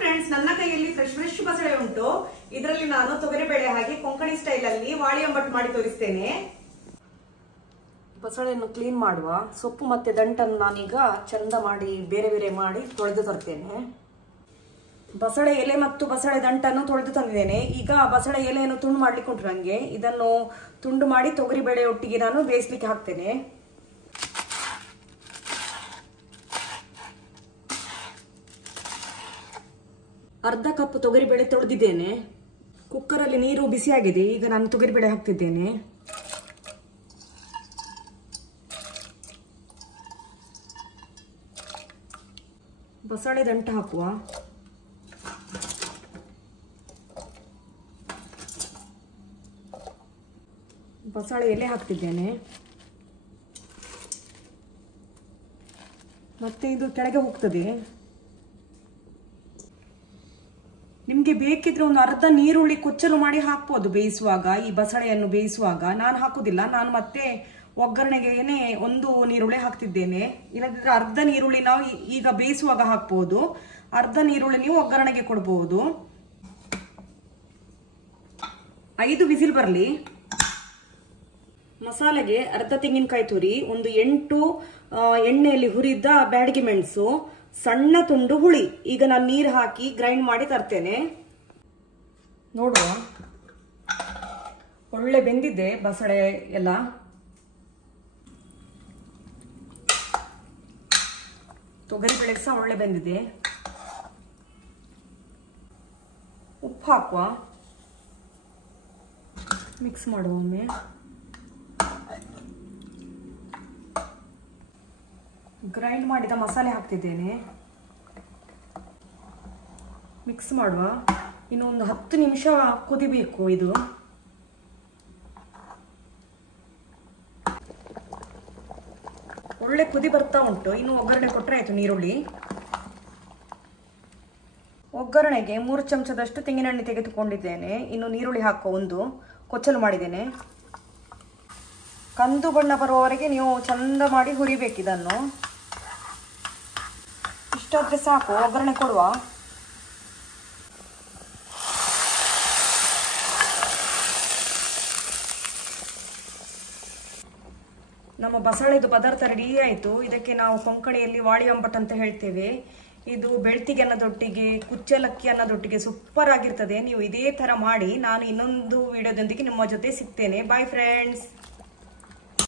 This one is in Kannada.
ಫ್ರೆಂಡ್ಸ್, ನನ್ನ ಕೈಯಲ್ಲಿ ಫ್ರೆಶ್ ಬಸಳೆ ಉಂಟು. ಇದರಲ್ಲಿ ನಾನು ತೊಗರಿಬೇಳೆ ಹಾಕಿ ಕೊಂಕಣಿ ಸ್ಟೈಲ್ ಅಲ್ಲಿ ವಾಳಿ ಅಂಬಟ್ಟು ಮಾಡಿ ತೋರಿಸ್ತೇನೆ. ಬಸಳೆಯನ್ನು ಕ್ಲೀನ್ ಮಾಡುವ. ಸೊಪ್ಪು ಮತ್ತೆ ದಂಟನ್ನು ನಾನೀಗ ಚಂದ ಮಾಡಿ ಬೇರೆ ಬೇರೆ ಮಾಡಿ ತೊಳೆದು ತರ್ತೇನೆ. ಬಸಳೆ ಎಲೆ ಮತ್ತು ಬಸಳೆ ದಂಟನ್ನು ತೊಳೆದು ತಂದಿದ್ದೇನೆ. ಈಗ ಬಸಳೆ ಎಲೆಯನ್ನು ತುಂಡು ಮಾಡ್ಲಿಕ್ಕೆ ಉಂಟು ನನಗೆ. ಇದನ್ನು ತುಂಡು ಮಾಡಿ ತೊಗರಿಬೇಳೆ ಒಟ್ಟಿಗೆ ನಾನು ಬೇಯಿಸ್ಲಿಕ್ಕೆ ಹಾಕ್ತೇನೆ. ಅರ್ಧ ಕಪ್ ತೊಗರಿಬೇಳೆ ತೊಳೆದಿದ್ದೇನೆ. ಕುಕ್ಕರಲ್ಲಿ ನೀರು ಬಿಸಿಯಾಗಿದೆ. ಈಗ ನಾನು ತೊಗರಿಬೇಳೆ ಹಾಕ್ತಿದ್ದೇನೆ. ಬಸಳೆ ದಂಟ ಹಾಕುವ. ಬಸಳೆ ಎಲೆ ಹಾಕ್ತಿದ್ದೇನೆ. ಮತ್ತೆ ಇದು ಕೆಳಗೆ ಹೋಗ್ತದೆ. ನಿಮ್ಗೆ ಬೇಕಿದ್ರೆ ಒಂದು ಅರ್ಧ ನೀರುಳ್ಳಿ ಕೊಚ್ಚಲು ಮಾಡಿ ಹಾಕ್ಬೋದು ಬೇಯಿಸುವಾಗ. ಈ ಬಸಳೆಯನ್ನು ಬೇಯಿಸುವಾಗ ನಾನು ಹಾಕುದಿಲ್ಲ. ನಾನು ಮತ್ತೆ ಒಗ್ಗರಣೆಗೆ ಒಂದು ನೀರುಳ್ಳಿ ಹಾಕ್ತಿದ್ದೇನೆ. ಇಲ್ಲದಿದ್ರೆ ಅರ್ಧ ನೀರುಳ್ಳಿ ನಾವು ಈಗ ಬೇಯಿಸುವಾಗ ಹಾಕ್ಬಹುದು. ಅರ್ಧ ನೀರುಳ್ಳಿ ನೀವು ಒಗ್ಗರಣೆಗೆ ಕೊಡಬಹುದು. 5 ವಿಸಿಲ್ ಬರಲಿ. ಮಸಾಲೆಗೆ ಅರ್ಧ ತೆಂಗಿನಕಾಯಿ ತುರಿ, ಒಂದು 8 ಎಣ್ಣೆಯಲ್ಲಿ ಹುರಿದ ಬ್ಯಾಡಗಿ ಮೆಣಸು, ಸಣ್ಣ ತುಂಡು ಹುಳಿ. ಈಗ ನಾನು ನೀರು ಹಾಕಿ ಗ್ರೈಂಡ್ ಮಾಡಿ ತರ್ತೇನೆ. ನೋಡುವ, ಒಳ್ಳೆ ಬೆಂದಿದೆ ಬಸಳೆ ಎಲ್ಲ. ತೊಗರಿಬೇಳೆ ಸಹ ಒಳ್ಳೆ ಬೆಂದಿದೆ. ಉಪ್ಪು ಹಾಕುವ. ಮಿಕ್ಸ್ ಮಾಡುವ ಒಮ್ಮೆ. ಗ್ರೈಂಡ್ ಮಾಡಿದ ಮಸಾಲೆ ಹಾಕ್ತಿದ್ದೇನೆ. ಮಿಕ್ಸ್ ಮಾಡುವ. ಇನ್ನು ಒಂದು 10 ನಿಮಿಷ ಕುದಿಬೇಕು ಇದು. ಒಳ್ಳೆ ಕುದಿ ಬರ್ತಾ ಉಂಟು. ಇನ್ನು ಒಗ್ಗರಣೆ ಕೊಟ್ಟರೆ ಆಯ್ತು. ನೀರುಳ್ಳಿ ಒಗ್ಗರಣೆಗೆ 3 ಚಮಚದಷ್ಟು ತೆಂಗಿನೆಣ್ಣೆ ತೆಗೆದುಕೊಂಡಿದ್ದೇನೆ. ಇನ್ನು ನೀರುಳ್ಳಿ ಹಾಕೋ. ಒಂದು ಕೊಚ್ಚಲು ಮಾಡಿದ್ದೇನೆ. ಕಂದು ಬಣ್ಣ ಬರುವವರೆಗೆ ನೀವು ಚಂದ ಮಾಡಿ ಹುರಿಬೇಕಿದನ್ನು. ಇಷ್ಟಾದ್ರೆ ಸಾಕು. ಒಗ್ಗರಣೆ ಕೊಡುವ. ನಮ್ಮ ಬಸಳೆದು ಪದಾರ್ಥ ರೆಡಿ ಆಯಿತು. ಇದಕ್ಕೆ ನಾವು ಕೊಂಕಣಿಯಲ್ಲಿ ವಾಳಿ ಅಂಬಟ್ಟು ಅಂತ ಹೇಳ್ತೇವೆ. ಇದು ಬೆಳ್ತಿಗೆ ಅನ್ನದೊಟ್ಟಿಗೆ, ಕುಚ್ಚಲಕ್ಕಿ ಅನ್ನದೊಟ್ಟಿಗೆ ಸೂಪರ್ ಆಗಿರ್ತದೆ. ನೀವು ಇದೇ ಥರ ಮಾಡಿ. ನಾನು ಇನ್ನೊಂದು ವಿಡಿಯೋದೊಂದಿಗೆ ನಿಮ್ಮ ಜೊತೆ ಸಿಗ್ತೇನೆ. Bye friends.